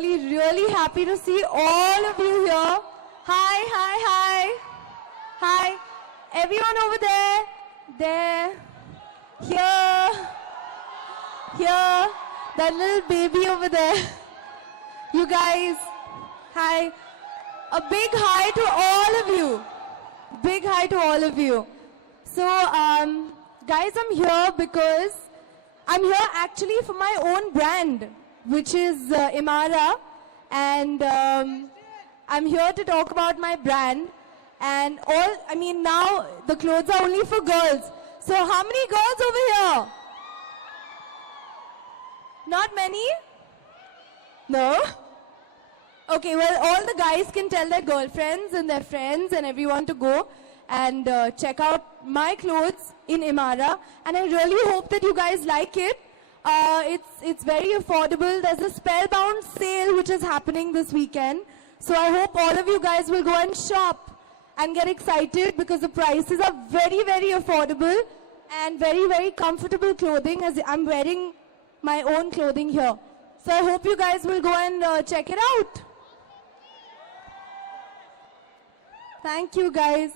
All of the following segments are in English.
really happy to see all of you here. Hi, hi, hi. Hi. Everyone over there, here, that little baby over there. You guys, hi. A big hi to all of you. Big hi to all of you. So, guys, I'm here because I'm here actually for my own brand, which is Imara, and I'm here to talk about my brand. And now the clothes are only for girls. So how many girls over here? Not many? No? Okay, well, all the guys can tell their girlfriends and their friends and everyone to go and check out my clothes in Imara. And I really hope that you guys like it. It's very affordable. There's a Spellbound sale which is happening this weekend. So I hope all of you guys will go and shop and get excited because the prices are very, very affordable and very, very comfortable clothing, as I'm wearing my own clothing here. So I hope you guys will go and check it out. Thank you, guys.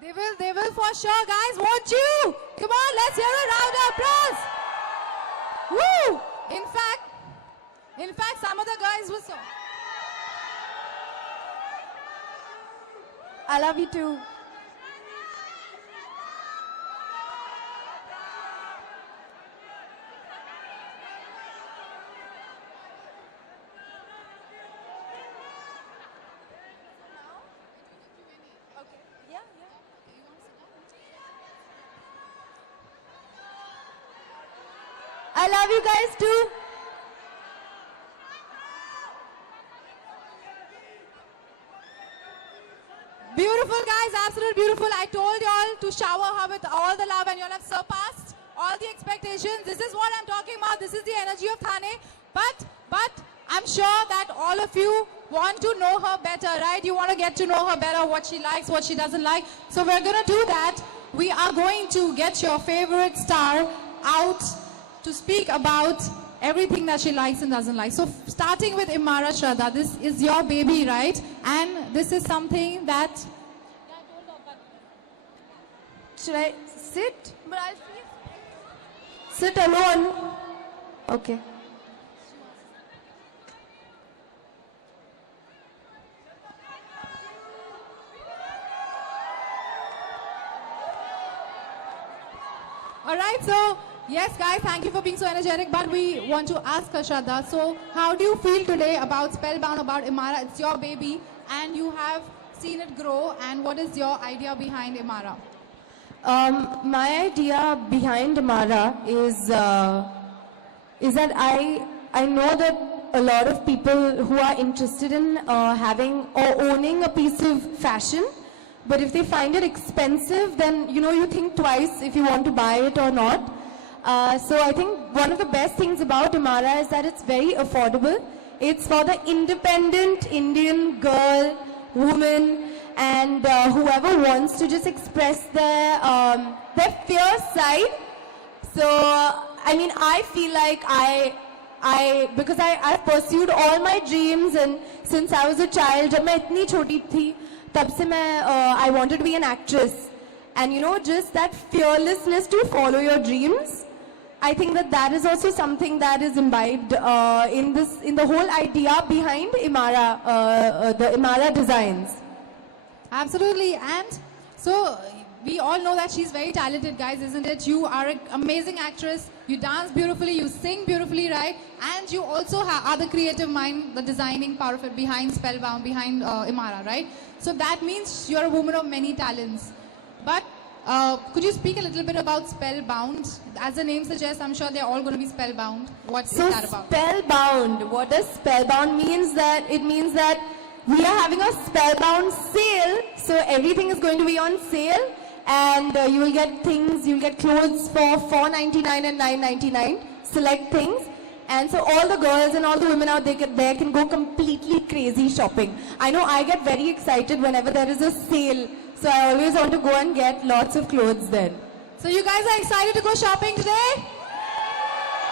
They will for sure, guys. Won't you? Come on, let's hear a round of applause. Woo! In fact, some of the guys were so. I love you too. I love you guys too. Beautiful, guys, absolutely beautiful. I told y'all to shower her with all the love and y'all have surpassed all the expectations. This is what I'm talking about. This is the energy of Thane. But I'm sure that all of you want to know her better, right? You want to get to know her better, what she likes, what she doesn't like. So we're going to do that. We are going to get your favorite star out to speak about everything that she likes and doesn't like. So starting with Imara Shraddha, this is your baby, right? And this is something that... Should I sit? But I'll sit alone. Okay. All right, so yes, guys, thank you for being so energetic, but we want to ask her, Shraddha, so how do you feel today about Spellbound, about Imara? It's your baby, and you have seen it grow, and what is your idea behind Imara? My idea behind Imara is that I know that a lot of people who are interested in having or owning a piece of fashion, but if they find it expensive, then you think twice if you want to buy it or not. So I think one of the best things about Imara is that it's very affordable. It's for the independent Indian girl, woman, and whoever wants to just express their fierce side. So I feel like because I've pursued all my dreams, and since I was a child, जब मैं इतनी छोटी थी, तब से I wanted to be an actress, and just that fearlessness to follow your dreams. I think that is also something that is imbibed in the whole idea behind Imara, the Imara designs. Absolutely, and so we all know that she's very talented, guys, isn't it? You are an amazing actress, you dance beautifully, you sing beautifully, right? And you also have the creative mind, the designing part of it behind Spellbound, behind Imara, right? So that means you're a woman of many talents. But could you speak a little bit about Spellbound? As the name suggests, I'm sure they're all going to be spellbound. What is that about? Spellbound, what does spellbound means? It means that we are having a Spellbound sale, so everything is going to be on sale, and you will get clothes for $4.99 and $9.99, select things, and so all the girls and all the women out there can go completely crazy shopping. I know I get very excited whenever there is a sale, so I always want to go and get lots of clothes then. So you guys are excited to go shopping today?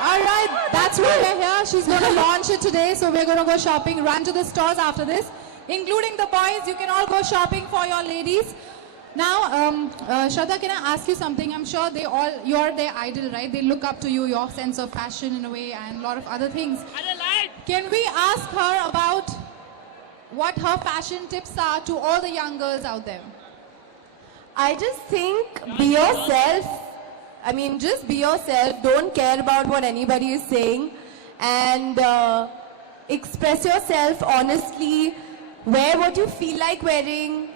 All right, that's why we're here. She's going to launch it today, so we're going to go shopping, run to the stores after this, including the boys. You can all go shopping for your ladies. Now, Shraddha, can I ask you something? I'm sure you're their idol, right? They look up to you, your sense of fashion in a way, and a lot of other things. Can we ask her about what her fashion tips are to all the young girls out there? I just think be yourself. I mean, just be yourself. Don't care about what anybody is saying. And express yourself honestly. Wear what you feel like wearing.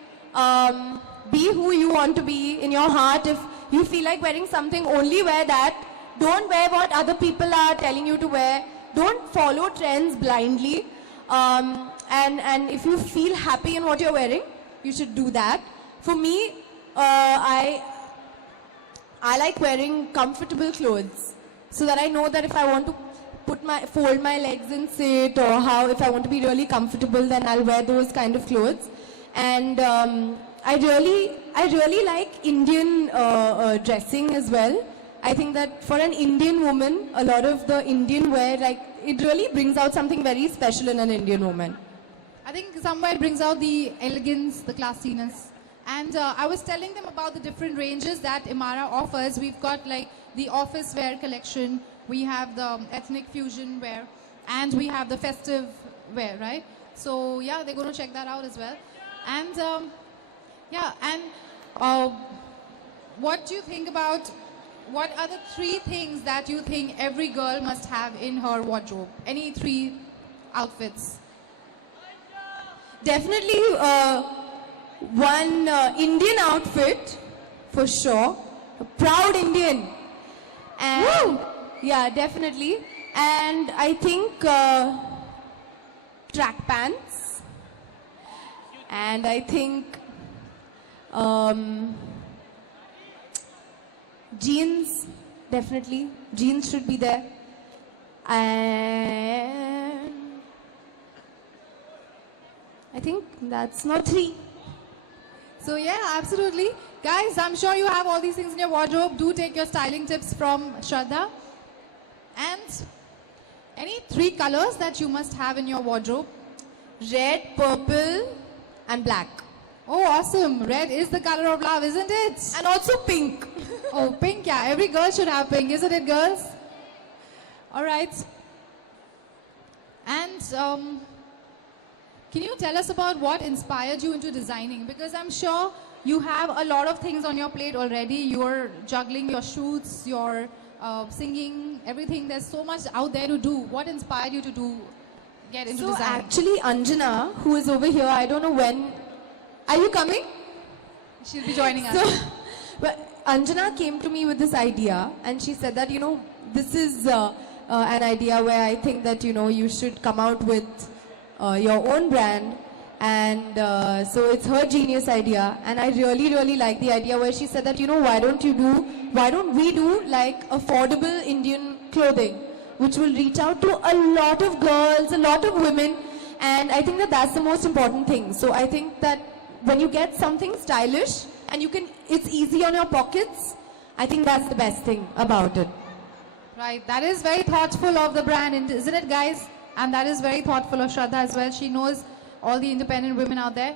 Be who you want to be in your heart. If you feel like wearing something, only wear that. Don't wear what other people are telling you to wear. Don't follow trends blindly. And if you feel happy in what you're wearing, you should do that. For me, I like wearing comfortable clothes so that I know that if I want to fold my legs and sit, or if I want to be really comfortable, then I'll wear those kind of clothes. And I really like Indian dressing as well. I think that for an Indian woman, a lot of the Indian wear, like, it really brings out something very special in an Indian woman. I think somewhere it brings out the elegance, the classiness. And I was telling them about the different ranges that Emara offers. We've got like the office wear collection, we have the ethnic fusion wear, and we have the festive wear, right? So yeah, they're going to check that out as well. And what do you think about, what are the 3 things that you think every girl must have in her wardrobe? Any 3 outfits? Definitely one Indian outfit, for sure. A proud Indian. And Woo! Yeah, definitely. And I think track pants. And I think jeans, definitely. Jeans should be there. And I think that's not 3. So yeah, absolutely. Guys, I'm sure you have all these things in your wardrobe. Do take your styling tips from Shraddha. And any 3 colors that you must have in your wardrobe? Red, purple, and black. Oh, awesome. Red is the color of love, isn't it? And also pink. Oh, pink, yeah. Every girl should have pink, isn't it, girls? All right. And can you tell us about what inspired you into designing? Because I'm sure you have a lot of things on your plate already. You're juggling your shoots, your singing, everything. There's so much out there to do. What inspired you to get into So designing? actually Anjana, who is over here, I don't know when. Are you coming? She'll be joining us. So, but Anjana came to me with this idea, and she said that, this is an idea where I think that, you should come out with your own brand. And so it's her genius idea, and I really like the idea where she said that, why don't we do like affordable Indian clothing, which will reach out to a lot of girls, a lot of women, and I think that that's the most important thing. So I think that when you get something stylish and it's easy on your pockets, I think that's the best thing about it. Right, that is very thoughtful of the brand, isn't it, guys? And that is very thoughtful of Shraddha as well. She knows all the independent women out there.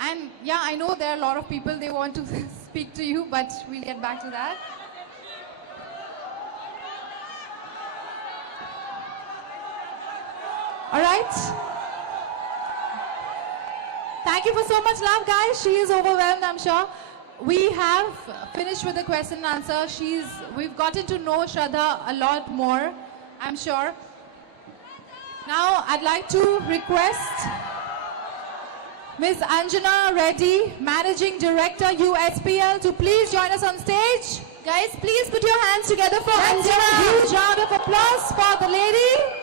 And yeah, I know there are a lot of people, they want to speak to you, but we'll get back to that. All right. Thank you for so much love, guys. She is overwhelmed, I'm sure. We have finished with the question and answer. We've gotten to know Shraddha a lot more, I'm sure. Now, I'd like to request Ms. Anjana Reddy, Managing Director, USPL, to please join us on stage. Guys, please put your hands together for Let's give a Anjana. huge round of applause for the lady.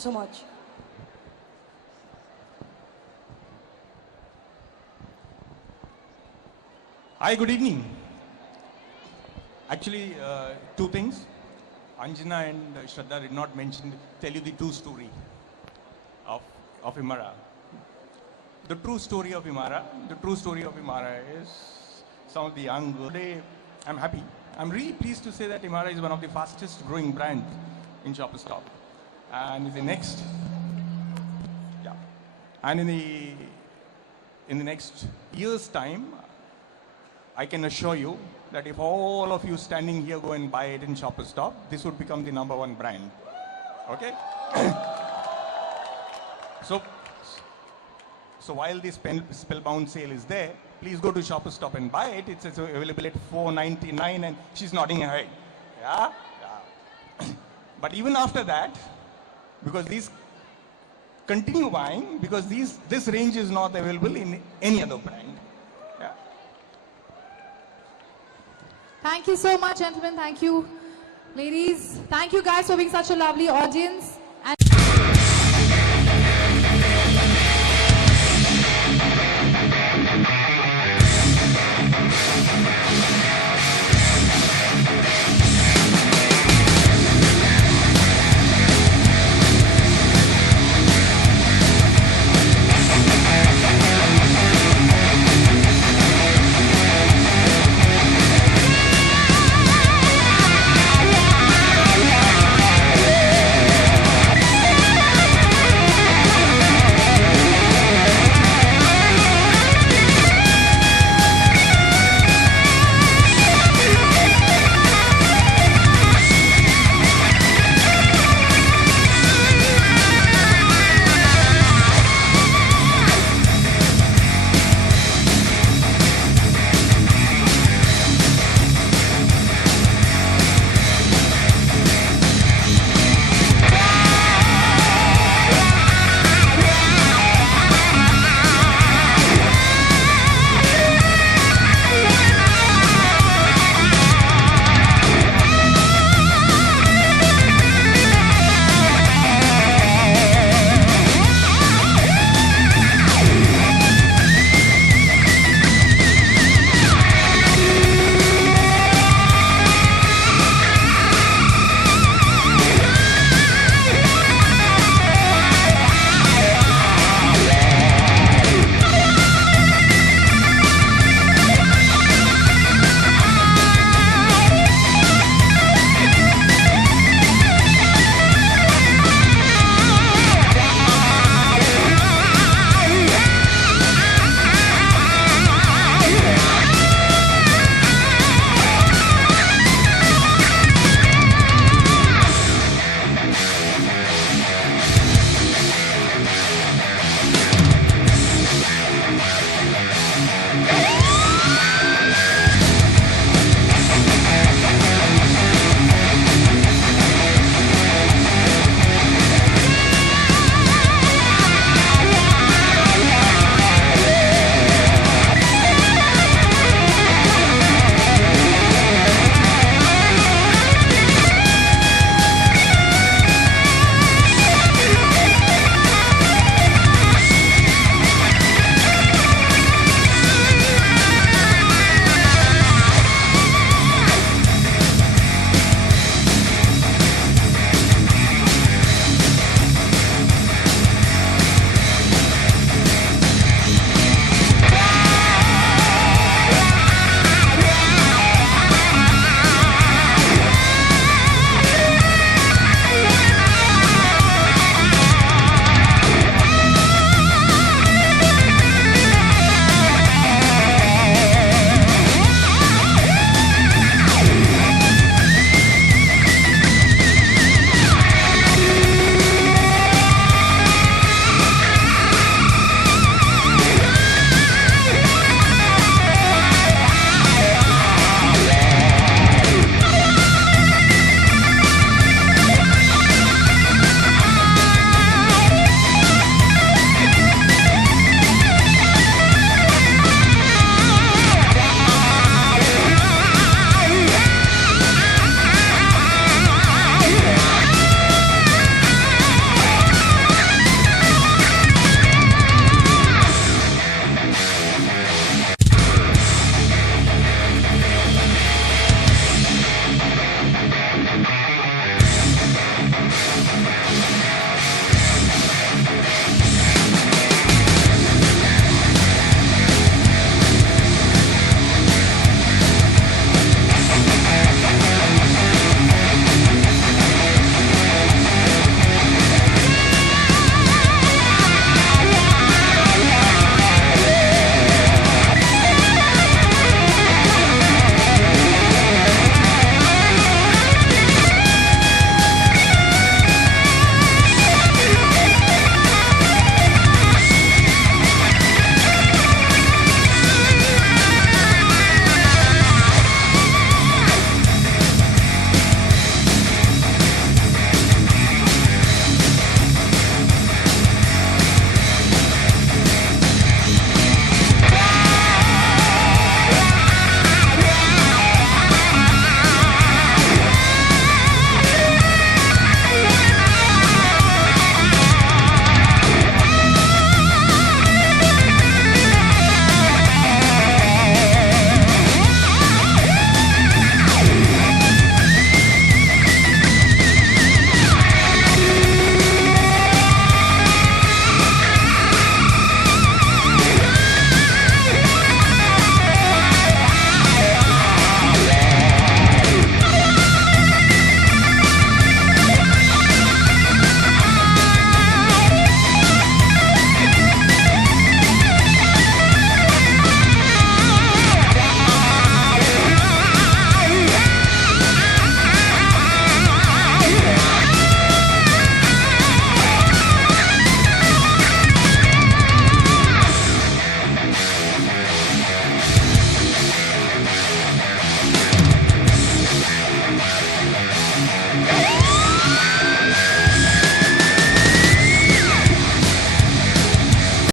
so much. Hi, good evening. Actually, two things. Anjana and Shraddha did not tell you the true story of Imara. The true story of Imara is some of the young girls. Today, I'm happy. I'm really pleased to say that Imara is one of the fastest growing brands in Shoppers Stop. And in the next, yeah, and in the next year's time, I can assure you that if all of you standing here go and buy it in Shoppers Stop, this would become the #1 brand. Okay? So while this Spellbound sale is there, please go to Shoppers Stop and buy it. It's available at $4.99 and she's nodding her head. Yeah? Yeah. But even after that, because these continue buying, because this range is not available in any other brand. Yeah. Thank you so much, gentlemen. Thank you, ladies. Thank you guys for being such a lovely audience.